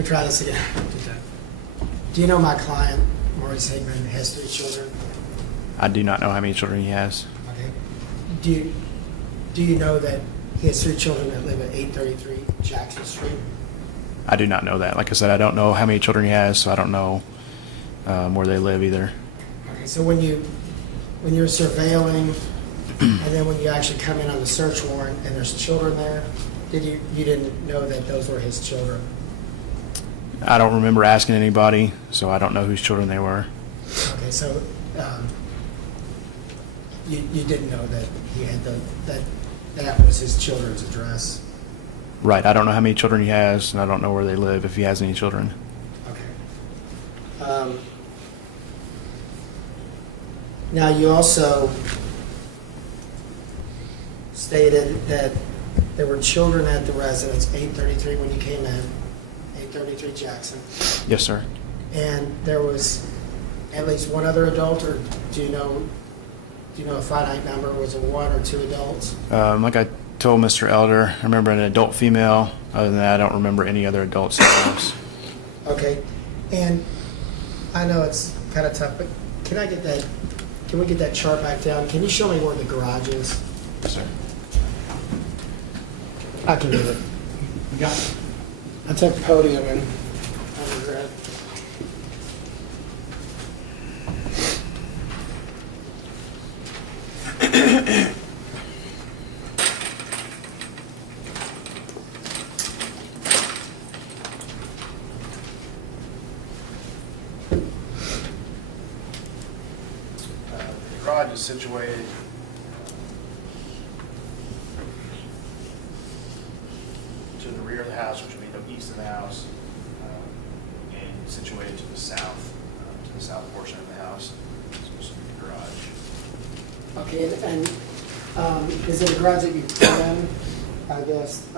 me try this again. Do you know my client, Maurice Higman, has 3 children? I do not know how many children he has. Okay. Do you know that he has 3 children that live at 833 Jackson Street? I do not know that. Like I said, I don't know how many children he has, so I don't know where they live either. Okay, so when you're surveilling, and then when you actually come in on the search warrant and there's children there, you didn't know that those were his children? I don't remember asking anybody, so I don't know whose children they were. Okay, so you didn't know that he had that was his children's address? Right. I don't know how many children he has, and I don't know where they live, if he has any children. Okay. Now, you also stated that there were children at the residence, 833 when you came in, 833 Jackson. Yes, sir. And there was at least one other adult, or do you know a finite number? Was it 1 or 2 adults? Like I told Mr. Elder, I remember an adult female. Other than that, I don't remember any other adults in the house. Okay. And I know it's kind of tough, but can we get that chart back down? Can you show me where the garage is? Yes, sir. I can do it. You got it. I took podium and undergrad. The garage is situated to the rear of the house, which would be the east of the house, and situated to the south portion of the house. So this would be the garage. Okay, and is it a garage that you put in, I guess?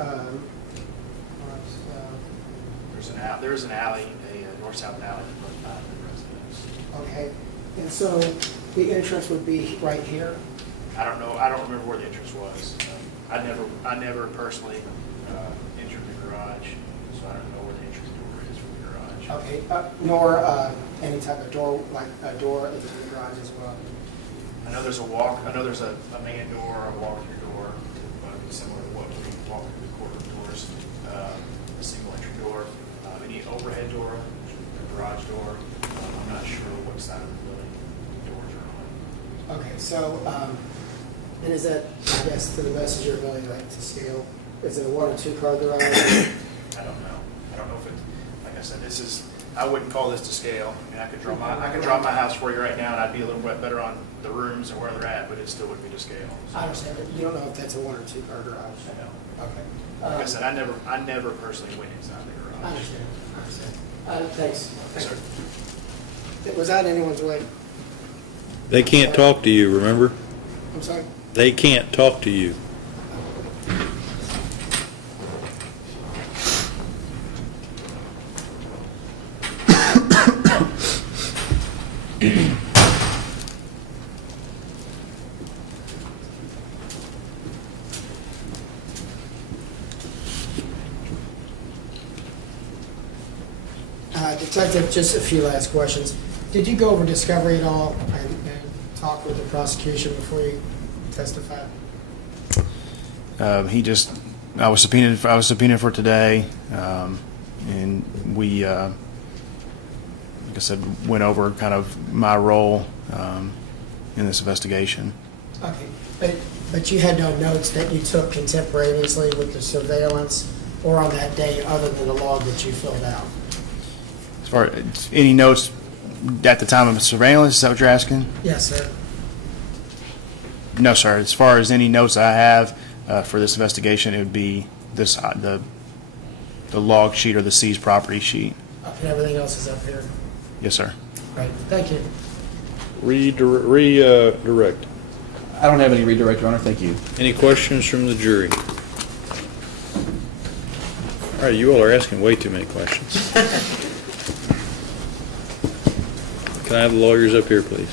There is an alley, a north-south alley behind the residence. Okay, and so the entrance would be right here? I don't know. I don't remember where the entrance was. I never personally entered the garage, so I don't know where the entrance door is for the garage. Okay, nor any type of door, like a door into the garage as well? I know there's a man door or a walk-through door, similar to what we walk through the courtroom doors. A single entry door, any overhead door, a garage door. I'm not sure what side of the building the doors are on. Okay, so, and is that, I guess, to the best of your ability, like, to scale? Is it a 1 or 2 car garage? I don't know. I don't know if it, like I said, I wouldn't call this to scale. I mean, I could draw my house for you right now, and I'd be a little bit better on the rooms and where they're at, but it still wouldn't be to scale. So. I understand, but you don't know if that's a 1 or 2 car garage? I know. Okay. Like I said, I never personally went inside the garage. I understand. Thanks. Yes, sir. Was that anyone's way? They can't talk to you, remember? I'm sorry? They can't talk to you. Detective, just a few last questions. Did you go over discovery at all and talk with the prosecution before you testified? I was subpoenaed for today, and we, like I said, went over kind of my role in this investigation. Okay, but you had no notes that you took contemporaneously with the surveillance or on that day other than the log that you filled out? As far as any notes at the time of surveillance, is that what you're asking? Yes, sir. No, sir. As far as any notes I have for this investigation, it would be this the log sheet or the seized property sheet. And everything else is up here. Yes, sir. Right. Thank you. Redirect. I don't have any redirect, Your Honor. Thank you. Any questions from the jury? All right, you all are asking way too many questions. Can I have the lawyers up here, please?